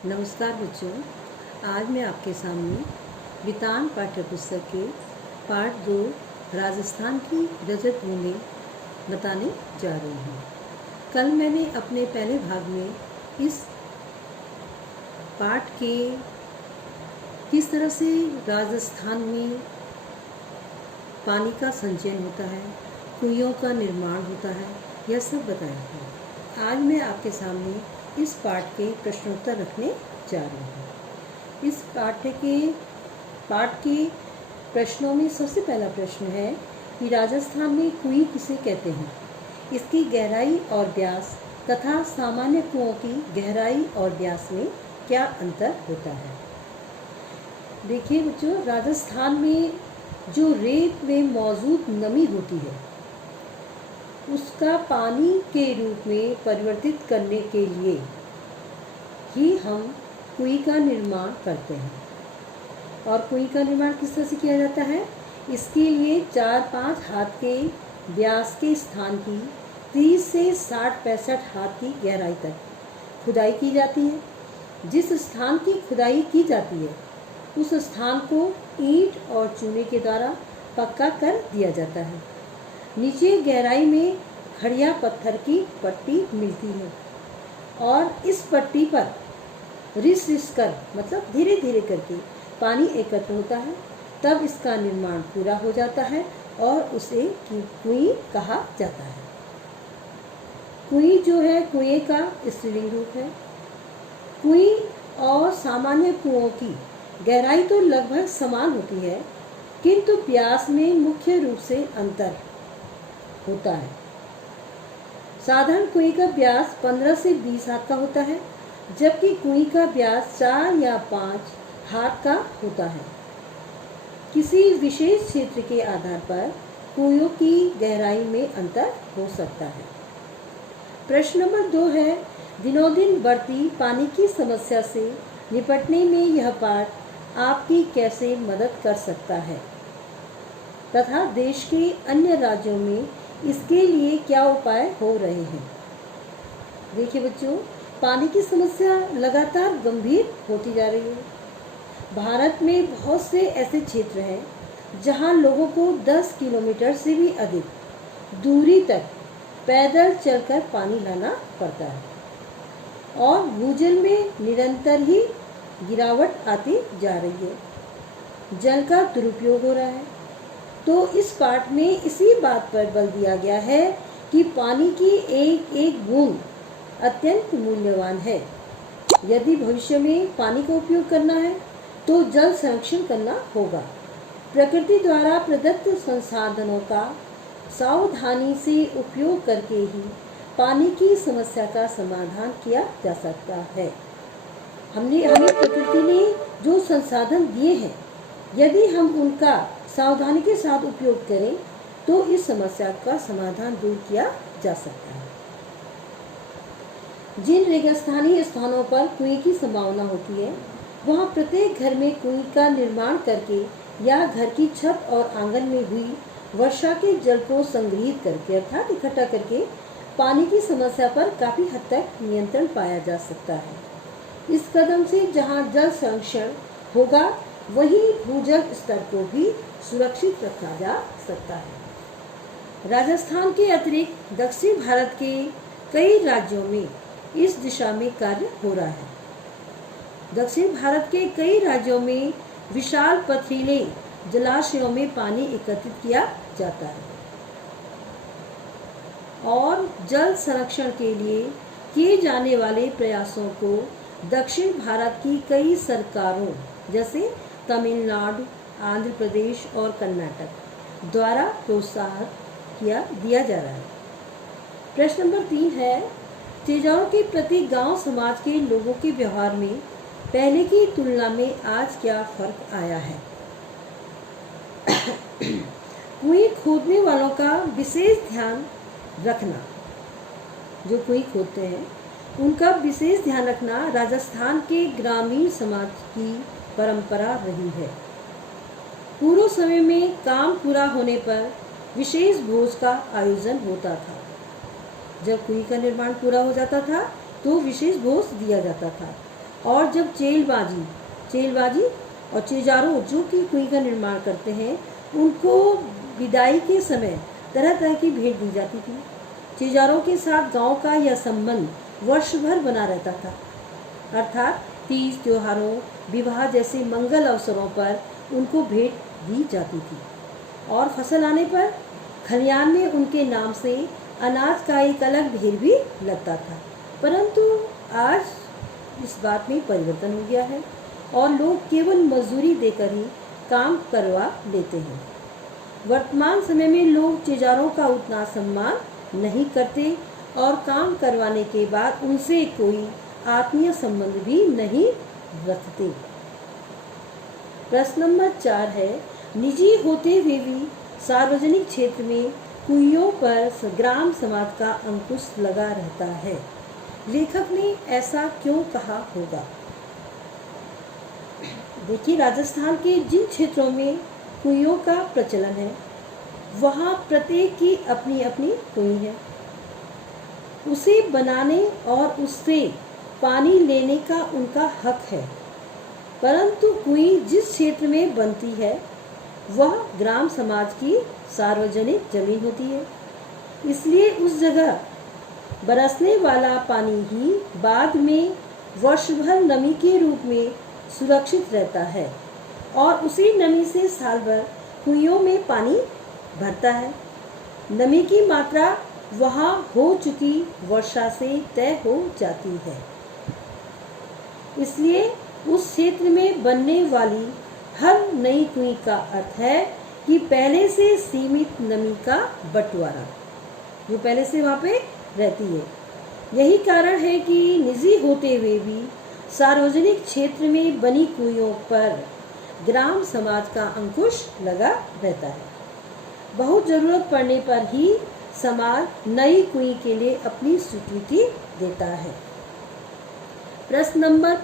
नमस्कार बच्चों, आज मैं आपके सामने वितान पाठ्य पुस्तक के पाठ 2 राजस्थान की रजत बूंदें बताने जा रही हूँ। कल मैंने अपने पहले भाग में इस पाठ के किस तरह से राजस्थान में पानी का संचयन होता है, कुइयों का निर्माण होता है, यह सब बताया था। आज मैं आपके सामने इस पाठ के प्रश्नोत्तर रखने जा रही हूँ। इस पाठ के प्रश्नों में सबसे पहला प्रश्न है कि राजस्थान में कुएं किसे कहते हैं, इसकी गहराई और व्यास तथा सामान्य कुओं की गहराई और व्यास में क्या अंतर होता है। देखिए बच्चों, राजस्थान में जो रेत में मौजूद नमी होती है उसका पानी के रूप में परिवर्तित करने के लिए ही हम कुएं का निर्माण करते हैं। और कुएं का निर्माण किस तरह से किया जाता है, इसके लिए 4-5 हाथ के व्यास के स्थान की 30 से 60-65 हाथ की गहराई तक खुदाई की जाती है। जिस स्थान की खुदाई की जाती है उस स्थान को ईंट और चूने के द्वारा पक्का कर दिया जाता है। नीचे गहराई में खड़िया पत्थर की पट्टी मिलती है और इस पट्टी पर रिस कर मतलब धीरे धीरे करके पानी एकत्र होता है। तब इसका निर्माण पूरा हो जाता है और उसे कुएं कहा जाता है। कुएं जो है, कुएं का स्त्रीलिंग रूप है। कुएं और सामान्य कुओं की गहराई तो लगभग समान होती है, किंतु व्यास में मुख्य रूप से अंतर होता है। साधारण कुएं का व्यास 15 से 20 हाथ का होता है, जबकि कुएं का व्यास 4 या 5 हाथ का होता है। किसी विशेष क्षेत्र के आधार पर कुओं की गहराई में अंतर हो सकता है। प्रश्न नंबर 2 है, दिनों दिन बढ़ती पानी की समस्या से निपटने में यह पाठ आपकी कैसे मदद कर सकता है तथा देश के अन्य राज्यों में इसके लिए क्या उपाय हो रहे हैं। देखिए बच्चों, पानी की समस्या लगातार गंभीर होती जा रही है। भारत में बहुत से ऐसे क्षेत्र हैं जहां लोगों को 10 किलोमीटर से भी अधिक दूरी तक पैदल चलकर पानी लाना पड़ता है और भूजल में निरंतर ही गिरावट आती जा रही है। जल का दुरुपयोग हो रहा है। तो इस पाठ में इसी बात पर बल दिया गया है कि पानी की एक एक बूंद अत्यंत मूल्यवान है। यदि भविष्य में पानी का उपयोग करना है तो जल संरक्षण करना होगा। प्रकृति द्वारा प्रदत्त संसाधनों का सावधानी से उपयोग करके ही पानी की समस्या का समाधान किया जा सकता है। हमें प्रकृति ने जो संसाधन दिए हैं, यदि हम उनका सावधानी के साथ उपयोग करें तो इस समस्या का समाधान दूर किया जा सकता है। जिन रेगिस्तानी स्थानों पर कुएं की संभावना होती है वहां प्रत्येक घर में कुएं का निर्माण करके या घर की छत और आंगन में हुई वर्षा के जल को संग्रहित करके अर्थात इकट्ठा करके पानी की समस्या पर काफी हद तक नियंत्रण पाया जा सकता है। इस कदम से जहां जल संरक्षण होगा वहीं भूजल स्तर को भी सुरक्षित रखा जा सकता है। राजस्थान के अतिरिक्त दक्षिण भारत के कई राज्यों में इस दिशा में कार्य हो रहा है। दक्षिण भारत के कई राज्यों में विशाल पथरीले जलाशयों में पानी एकत्रित किया जाता है और जल संरक्षण के लिए किए जाने वाले प्रयासों को दक्षिण भारत की कई सरकारों जैसे तमिलनाडु, आंध्र प्रदेश और कर्नाटक द्वारा प्रोत्साहित दिया जा रहा है। प्रश्न नंबर 3 है, तेजाओं के प्रति गांव समाज के लोगों के व्यवहार में पहले की तुलना में आज क्या फर्क आया है। कुएं खोदने वालों का विशेष ध्यान रखना, जो कुएं खोदते हैं उनका विशेष ध्यान रखना राजस्थान के ग्रामीण समाज की परंपरा रही है। पूर्व समय में काम पूरा होने पर विशेष भोज का आयोजन होता था। जब कुएं का निर्माण पूरा हो जाता था तो विशेष भोज दिया जाता था। और जब चेलबाजी और चिजारों जो कि कुएं का निर्माण करते हैं, उनको विदाई के समय तरह तरह की भेंट दी जाती थी। चिजारों के साथ गांव का यह संबंध वर्ष भर बना रहता था, अर्थात तीज त्योहारों, विवाह जैसे मंगल अवसरों पर उनको भेंट दी जाती थी। और फसल आने पर खलिहान में उनके नाम से अनाज का एक अलग ढेर भी लगता था। परंतु आज इस बात में परिवर्तन हो गया है और लोग केवल मजदूरी देकर ही काम करवा लेते हैं। वर्तमान समय में लोग चिजारों का उतना सम्मान नहीं करते और काम करवाने के बाद उनसे कोई आत्मीय संबंध भी नहीं रखते। प्रश्न नंबर 4 है, निजी होते हुए भी सार्वजनिक क्षेत्र में कुइयों पर ग्राम समाज का अंकुश लगा रहता है। लेखक ने ऐसा क्यों कहा होगा? देखिए, राजस्थान के जिन क्षेत्रों में कुइयों का प्रचलन है, वहाँ प्रत्येक की अपनी अपनी कुई है। उसे बनाने और उससे पानी लेने का उनका हक है। परंतु कुई जिस क्षेत्र में बनती है वह ग्राम समाज की सार्वजनिक जमीन होती है, इसलिए उस जगह बरसने वाला पानी ही बाद में वर्ष भर नमी के रूप में सुरक्षित रहता है और उसी नमी से साल भर कुइयों में पानी भरता है। नमी की मात्रा वहाँ हो चुकी वर्षा से तय हो जाती है, इसलिए उस क्षेत्र में बनने वाली हर नई कुई का अर्थ है कि पहले से सीमित नमी का बंटवारा, जो पहले से वहाँ पे रहती है। यही कारण है कि निजी होते हुए भी सार्वजनिक क्षेत्र में बनी कुइयों पर ग्राम समाज का अंकुश लगा रहता है। बहुत जरूरत पड़ने पर ही समाज नई कुई के लिए अपनी स्वीकृति देता है। प्रश्न नंबर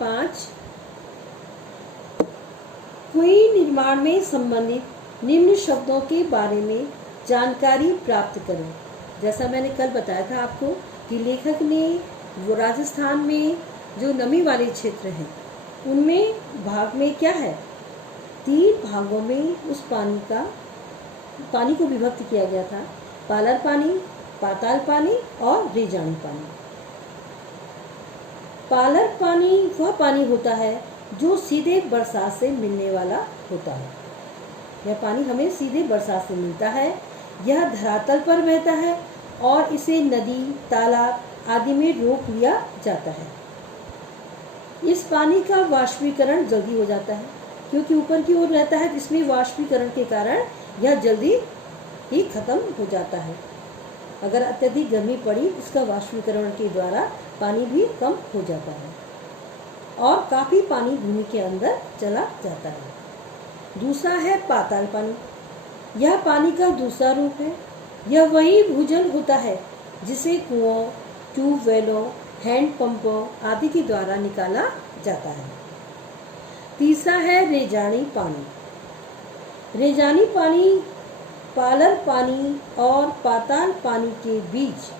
5 कुई निर्माण में संबंधित निम्न शब्दों के बारे में जानकारी प्राप्त करें। जैसा मैंने कल बताया था आपको कि लेखक ने वो राजस्थान में जो नमी वाले क्षेत्र हैं उनमें भाग में क्या है, 3 भागों में उस पानी को विभक्त किया गया था। पालर पानी, पाताल पानी और रेजानी पानी। पालर पानी वह पानी होता है जो सीधे बरसात से मिलने वाला होता है। यह पानी हमें सीधे बरसात से मिलता है। यह धरातल पर बहता है और इसे नदी, तालाब आदि में रोक लिया जाता है। इस पानी का वाष्पीकरण जल्दी हो जाता है क्योंकि ऊपर की ओर रहता है, जिसमें वाष्पीकरण के कारण यह जल्दी ही खत्म हो जाता है। अगर अत्यधिक गर्मी पड़ी, इसका वाष्पीकरण के द्वारा पानी भी कम हो जाता है और काफ़ी पानी भूमि के अंदर चला जाता है। दूसरा है पाताल पानी। यह पानी का दूसरा रूप है। यह वही भूजल होता है जिसे कुओं, ट्यूबवेलों, हैंड पंपों आदि के द्वारा निकाला जाता है। तीसरा है रेजानी पानी। रेजानी पानी पालर पानी और पाताल पानी के बीच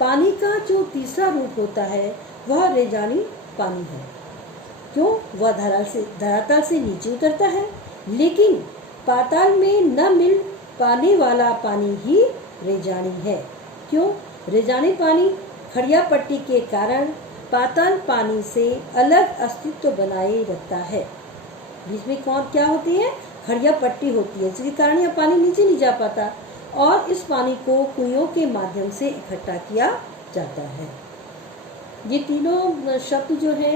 पानी का जो तीसरा रूप होता है वह रेजानी पानी है। क्यों? वह धरातल से नीचे उतरता है, लेकिन पाताल में न मिल पाने वाला पानी ही रेजानी है। क्यों? रेजानी पानी खड़िया पट्टी के कारण पाताल पानी से अलग अस्तित्व बनाए रखता है। बीच में क्या होती है? खड़िया पट्टी होती है, जिसके कारण यह पानी नीचे नहीं जा पाता और इस पानी को कुइयों के माध्यम से इकट्ठा किया जाता है। ये तीनों शब्द जो है,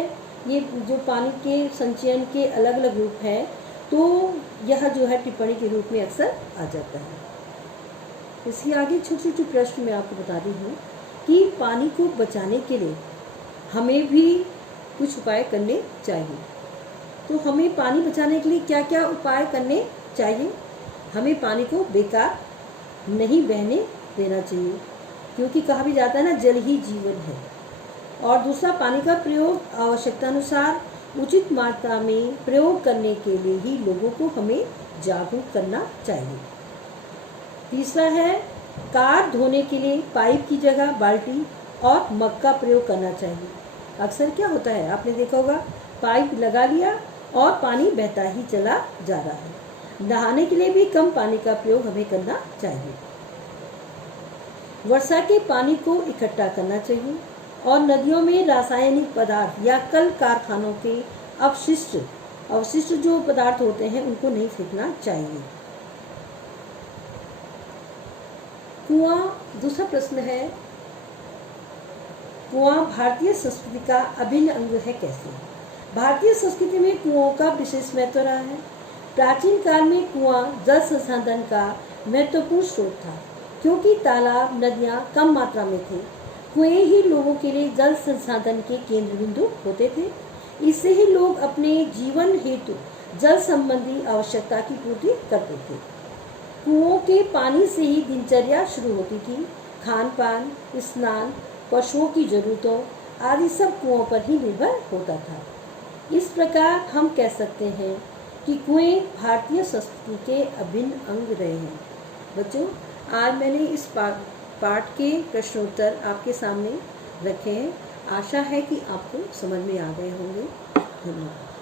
ये जो पानी के संचयन के अलग अलग रूप हैं, तो यह जो है टिप्पणी के रूप में अक्सर आ जाता है। इसके आगे छोटे छोटे प्रश्न मैं आपको बता दी हूँ कि पानी को बचाने के लिए हमें भी कुछ उपाय करने चाहिए। तो हमें पानी बचाने के लिए क्या क्या उपाय करने चाहिए? हमें पानी को बेकार नहीं बहने देना चाहिए, क्योंकि कहा भी जाता है ना, जल ही जीवन है। और दूसरा, पानी का प्रयोग आवश्यकता अनुसार उचित मात्रा में प्रयोग करने के लिए ही लोगों को हमें जागरूक करना चाहिए। तीसरा है, कार धोने के लिए पाइप की जगह बाल्टी और मग का प्रयोग करना चाहिए। अक्सर क्या होता है, आपने देखा होगा, पाइप लगा लिया और पानी बहता ही चला जा रहा है। नहाने के लिए भी कम पानी का प्रयोग हमें करना चाहिए। वर्षा के पानी को इकट्ठा करना चाहिए और नदियों में रासायनिक पदार्थ या कल कारखानों के अवशिष्ट जो पदार्थ होते हैं उनको नहीं फेंकना चाहिए। कुआं, दूसरा प्रश्न है, कुआं भारतीय संस्कृति का अभिन्न अंग है कैसे? भारतीय संस्कृति में कुओं का विशेष महत्व रहा है। प्राचीन काल में कुआं जल संसाधन का महत्वपूर्ण स्रोत था, क्योंकि तालाब, नदियां कम मात्रा में थे। कुएं ही लोगों के लिए जल संसाधन के केंद्र बिंदु होते थे। इससे ही लोग अपने जीवन हेतु जल संबंधी आवश्यकता की पूर्ति करते थे। कुओं के पानी से ही दिनचर्या शुरू होती थी। खान पान, स्नान, पशुओं की जरूरतों आदि सब कुओं पर ही निर्भर होता था। इस प्रकार हम कह सकते हैं कि कुएं भारतीय संस्कृति के अभिन्न अंग रहे हैं। बच्चों, आज मैंने इस पाठ के प्रश्नोत्तर आपके सामने रखे हैं। आशा है कि आपको समझ में आ गए होंगे। धन्यवाद।